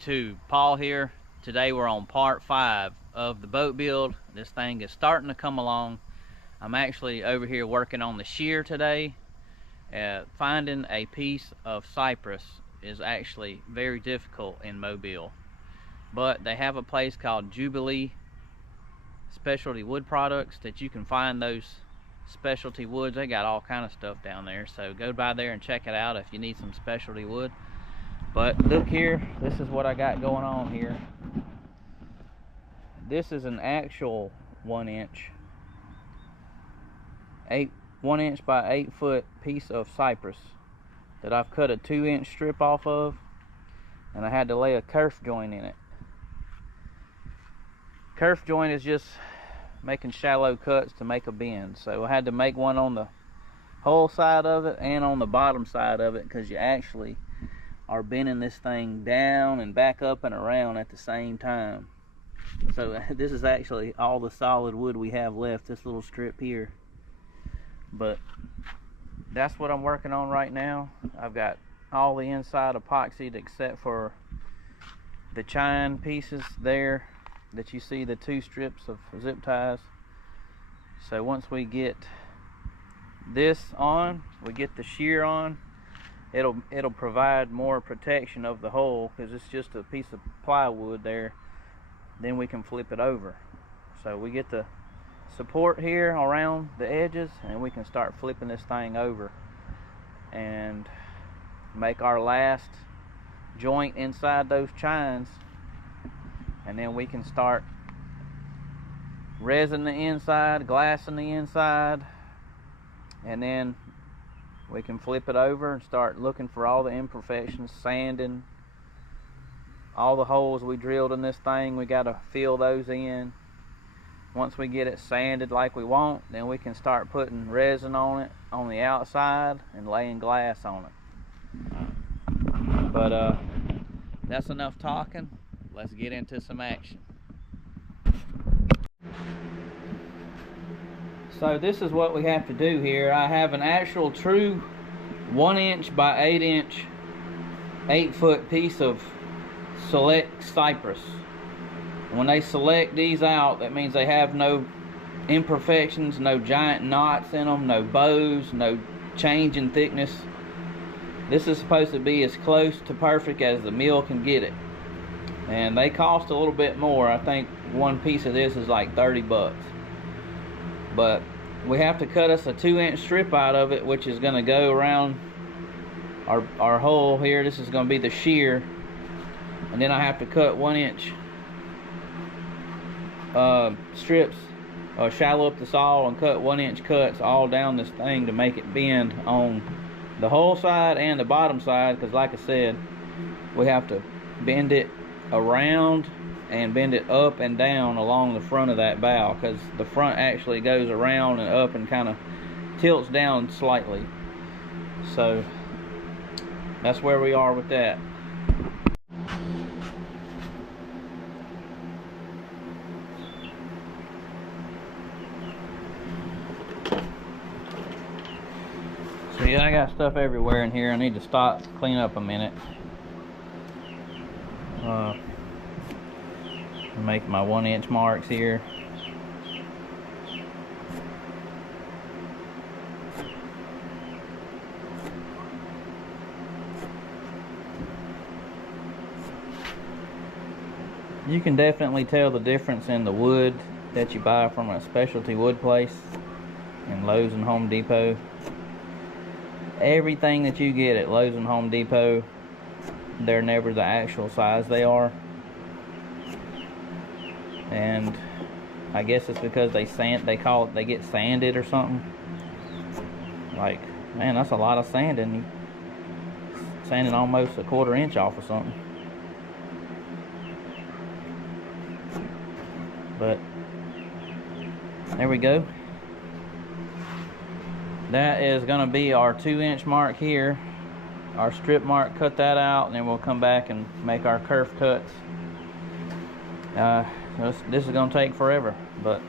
YouTube, Paul here. Today we're on part 5 of the boat build. This thing is starting to come along. I'm actually over here working on the shear today. Finding a piece of cypress is actually very difficult in Mobile, but they have a place called Jubilee Specialty Wood Products that you can find those specialty woods. They got all kind of stuff down there, so go by there and check it out if you need some specialty wood. But look here, this is what I got going on here. This is an actual 1 inch by 8 foot piece of cypress that I've cut a 2 inch strip off of, and I had to lay a kerf joint in it. Kerf joint is just making shallow cuts to make a bend, so I had to make one on the whole side of it and on the bottom side of it, because you actually are bending this thing down and back up and around at the same time. So this is actually all the solid wood we have left, this little strip here. But that's what I'm working on right now. I've got all the inside epoxied except for the chine pieces there that you see, the 2 strips of zip ties. So once we get this on, we get the shear on, it'll provide more protection of the hole, because it's just a piece of plywood there. Then we can flip it over, so we get the support here around the edges, and we can start flipping this thing over and make our last joint inside those chines, and then we can start resin the inside, glassing the inside, and then we can flip it over and start looking for all the imperfections, sanding all the holes we drilled in this thing. We got to fill those in. Once we get it sanded like we want, then we can start putting resin on it on the outside and laying glass on it. But that's enough talking. Let's get into some action. So this is what we have to do here. I have an actual true 1 inch by 8 inch 8 foot piece of select cypress. When they select these out, that means they have no imperfections, no giant knots in them, no bows, no change in thickness. This is supposed to be as close to perfect as the mill can get it. And they cost a little bit more. I think one piece of this is like 30 bucks. But we have to cut us a 2 inch strip out of it, which is going to go around our hole here. This is going to be the shear. And then I have to cut 1 inch strips, shallow up the saw and cut 1 inch cuts all down this thing to make it bend on the whole side and the bottom side, because like I said, we have to bend it around and bend it up and down along the front of that bow, because the front actually goes around and up and kind of tilts down slightly. So that's where we are with that. So yeah, I got stuff everywhere in here. I need to stop, clean up a minute. Make my 1 inch marks here. You can definitely tell the difference in the wood that you buy from a specialty wood place in Lowe's and Home Depot. Everything that you get at Lowe's and Home Depot, they're never the actual size they are. And I guess it's because they get sanded or something. Like, man, that's a lot of sanding. Sanding almost a 1/4 inch off or something. But there we go. That is going to be our 2 inch mark here, our strip mark. Cut that out, and then we'll come back and make our kerf cuts. This is going to take forever, but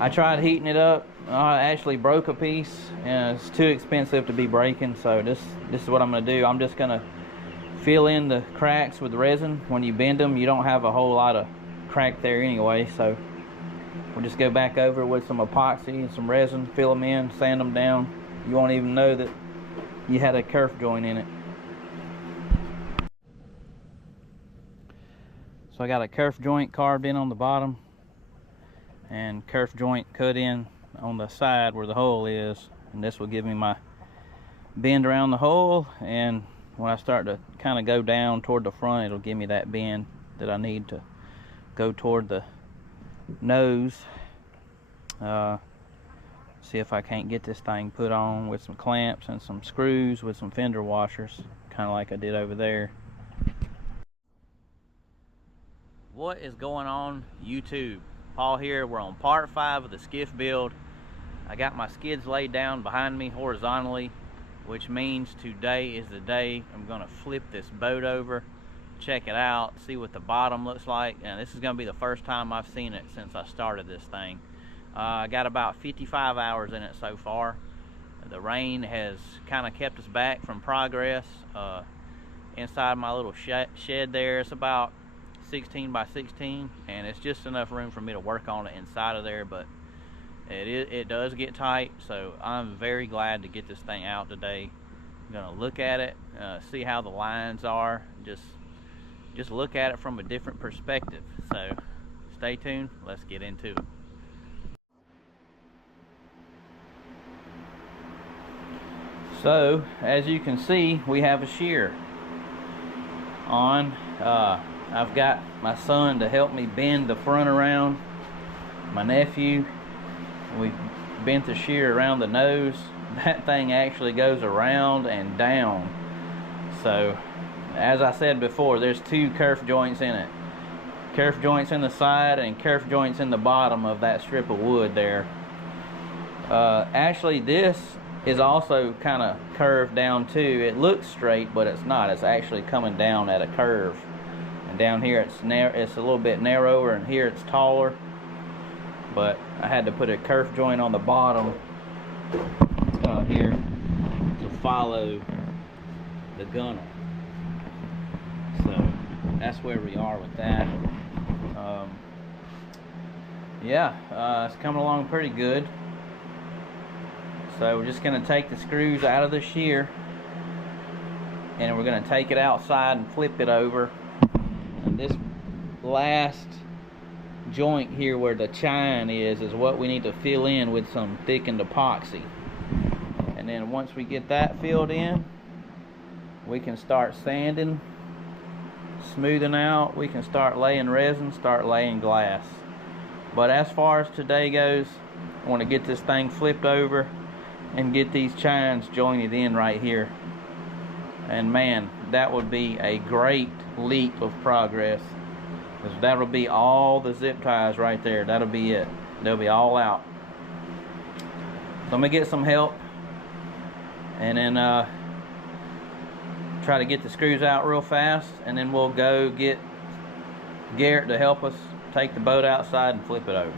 I tried heating it up. I actually broke a piece, and it's too expensive to be breaking, so this is what I'm going to do. I'm just going to fill in the cracks with resin. When you bend them, you don't have a whole lot of crack there anyway, so we'll just go back over with some epoxy and some resin, fill them in, sand them down. You won't even know that you had a kerf joint in it. So I got a kerf joint carved in on the bottom and kerf joint cut in on the side where the hole is, and this will give me my bend around the hole, and when I start to kind of go down toward the front, it'll give me that bend that I need to go toward the nose. See if I can't get this thing put on with some clamps and some screws with some fender washers, kind of like I did over there. What is going on, YouTube? Paul here. We're on part 5 of the skiff build. I got my skids laid down behind me horizontally, which means today is the day I'm going to flip this boat over, check it out, see what the bottom looks like. And this is going to be the first time I've seen it since I started this thing. I got about 55 hours in it so far. The rain has kind of kept us back from progress. Inside my little shed there, it's about 16 by 16, and it's just enough room for me to work on it inside of there, but it does get tight, so I'm very glad to get this thing out today. I'm gonna look at it, see how the lines are, just look at it from a different perspective. So stay tuned, let's get into it. So as you can see, we have a shear on. I've got my son to help me bend the front around, my nephew. We bent the shear around the nose. That thing actually goes around and down. So as I said before, there's 2 kerf joints in it. Kerf joints in the side and kerf joints in the bottom of that strip of wood there. Actually this is also kind of curved down too. It looks straight, but it's not. It's actually coming down at a curve. And down here it's a little bit narrower, and here it's taller. But I had to put a kerf joint on the bottom here to follow the gunwale. So that's where we are with that. It's coming along pretty good. So we're just going to take the screws out of the shear, and we're going to take it outside and flip it over. And this last joint here where the chine is what we need to fill in with some thickened epoxy. And then once we get that filled in, we can start sanding, smoothing out, we can start laying resin, start laying glass. But as far as today goes, I want to get this thing flipped over and get these chines jointed in right here. And man, that would be a great leap of progress, because that'll be all the zip ties right there. That'll be it. They'll be all out. So I'm gonna get some help, and then try to get the screws out real fast, and then we'll go get Garrett to help us take the boat outside and flip it over.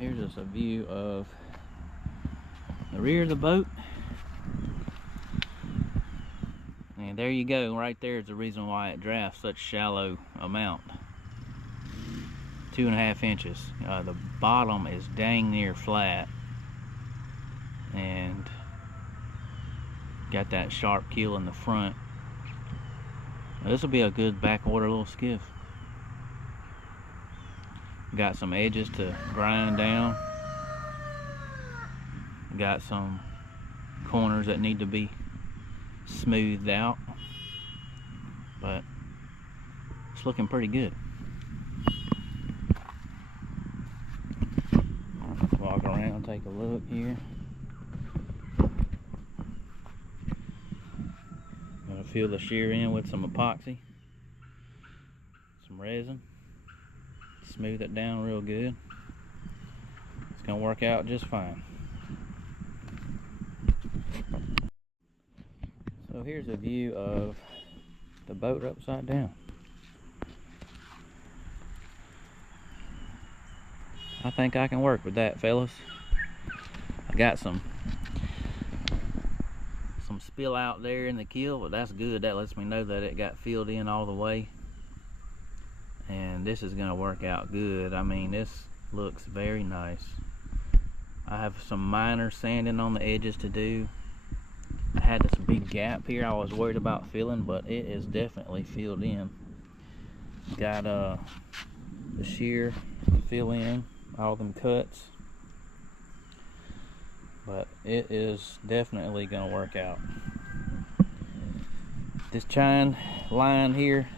Here's just a view of the rear of the boat, and there you go. Right there is the reason why it drafts such shallow amount. 2.5 inches. The bottom is dang near flat, and got that sharp keel in the front. This will be a good backwater little skiff. Got some edges to grind down. Got some corners that need to be smoothed out, but it's looking pretty good. Walk around, take a look here. Gonna fill the shear in with some epoxy, some resin, smooth it down real good. It's gonna work out just fine. So here's a view of the boat upside down. I think I can work with that, fellas. I got some spill out there in the keel, but that's good. That lets me know that it got filled in all the way, and this is gonna work out good. I mean, this looks very nice. I have some minor sanding on the edges to do. I had this big gap here I was worried about filling, but it is definitely filled in. Got the shear to fill in all them cuts, but it is definitely gonna work out. This chine line here,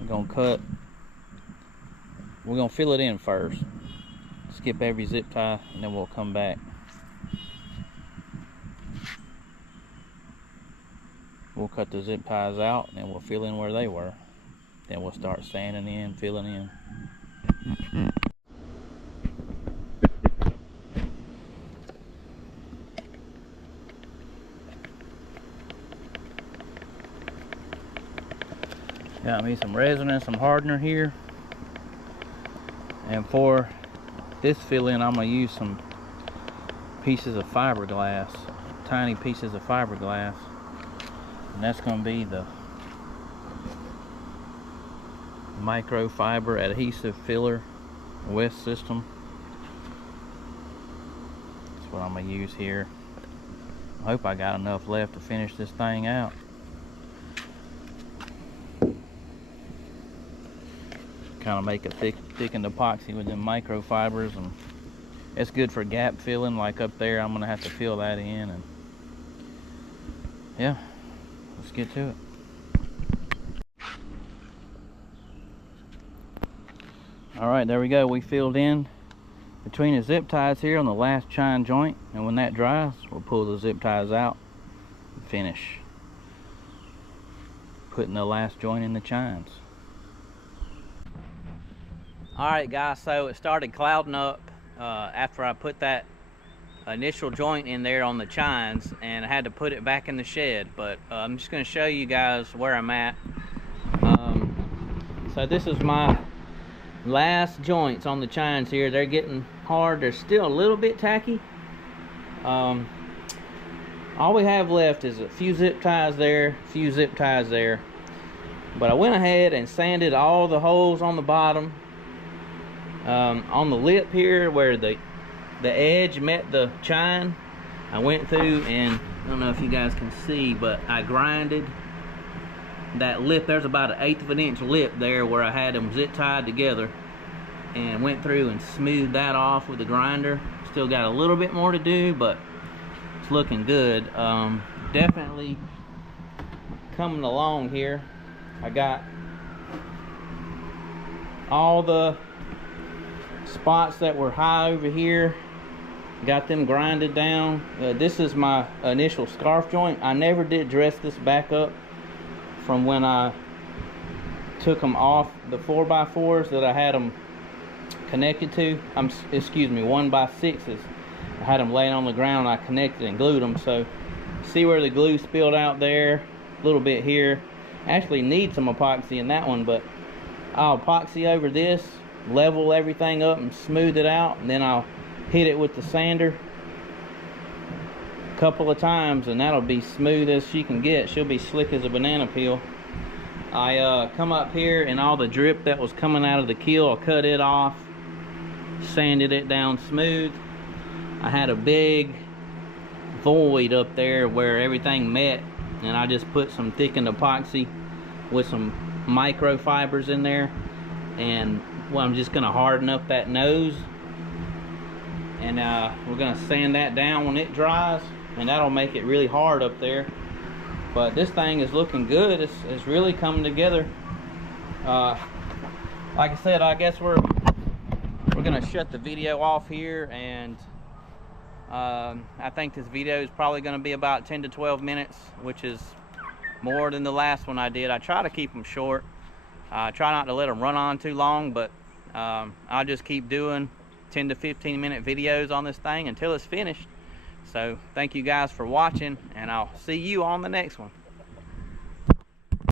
we're gonna cut, we're gonna fill it in first, skip every zip tie, and then we'll come back. We'll cut the zip ties out, and then we'll fill in where they were. Then we'll start sanding in, filling in. Got me some resin and some hardener here. And for this fill-in, I'm gonna use some pieces of fiberglass, tiny pieces of fiberglass. And that's gonna be the microfiber adhesive filler West system. That's what I'm gonna use here. I hope I got enough left to finish this thing out. Kind of make a thickened epoxy with them microfibers, and it's good for gap filling. Like up there, I'm gonna have to fill that in, and yeah, let's get to it. All right, there we go. We filled in between the zip ties here on the last chine joint, and when that dries, we'll pull the zip ties out and finish putting the last joint in the chines. Alright guys, so it started clouding up after I put that initial joint in there on the chines, and I had to put it back in the shed, but I'm just going to show you guys where I'm at. So this is my last joints on the chines here. They're getting hard. They're still a little bit tacky. All we have left is a few zip ties there, a few zip ties there. But I went ahead and sanded all the holes on the bottom. On the lip here where the edge met the chine, I went through and I don't know if you guys can see, but I grinded that lip. There's about 1/8 of an inch lip there where I had them zip tied together, and went through and smoothed that off with the grinder. Still got a little bit more to do, but it's looking good. Definitely coming along here. I got all the spots that were high over here, got them grinded down. This is my initial scarf joint. I never did dress this back up from when I took them off the 4x4s that I had them connected to. Excuse me, 1x6s. I had them laying on the ground. I connected and glued them. So see where the glue spilled out there, a little bit here. Actually need some epoxy in that one, but I'll epoxy over this, level everything up and smooth it out, and then I'll hit it with the sander a couple of times, and that'll be smooth as she can get. She'll be slick as a banana peel. I come up here, and all the drip that was coming out of the keel, I cut it off, sanded it down smooth. I had a big void up there where everything met, and I just put some thickened epoxy with some microfibers in there, and well, I'm just gonna harden up that nose, and we're gonna sand that down when it dries. and that'll make it really hard up there. But this thing is looking good. It's really coming together. Like I said, I guess we're gonna shut the video off here, and I think this video is probably gonna be about 10 to 12 minutes, which is more than the last one I did. I try to keep them short. Try not to let them run on too long, but I'll just keep doing 10 to 15 minute videos on this thing until it's finished. So thank you guys for watching, and I'll see you on the next one.